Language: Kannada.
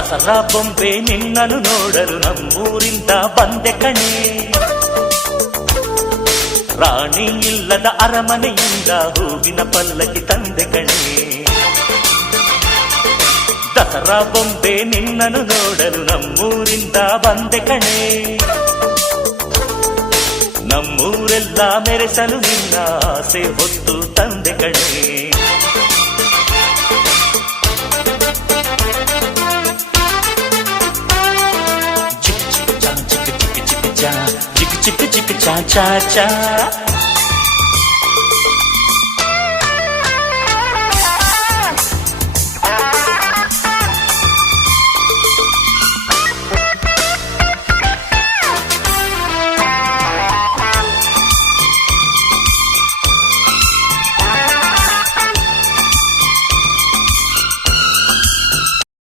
ದಸರಾ ಬೊಂಬೆ ನಿನ್ನನ್ನು ನೋಡಲು ನಮ್ಮೂರಿಂದ ಬಂದೆ ಕಣೆ. ರಾಣಿ ಇಲ್ಲದ ಅರಮನೆಯಿಂದ ಹೂವಿನ ಪಲ್ಲಕ್ಕಿ ತಂದೆ ಕಣೆ. ದಸರಾ ಬೊಂಬೆ ನಿನ್ನನ್ನು ನೋಡಲು ನಮ್ಮೂರಿಂದ ಬಂದೆ ಕಣೆ. ನಮ್ಮೂರೆಲ್ಲ ಮೆರೆಸಲು ನಿನ್ನ ಆಸೆ ಹೊತ್ತು ತಂದೆ ಕಣೆ. ಚಿಕ್ ಚಿಕ್ ಚಾ ಚಾ ಚಾ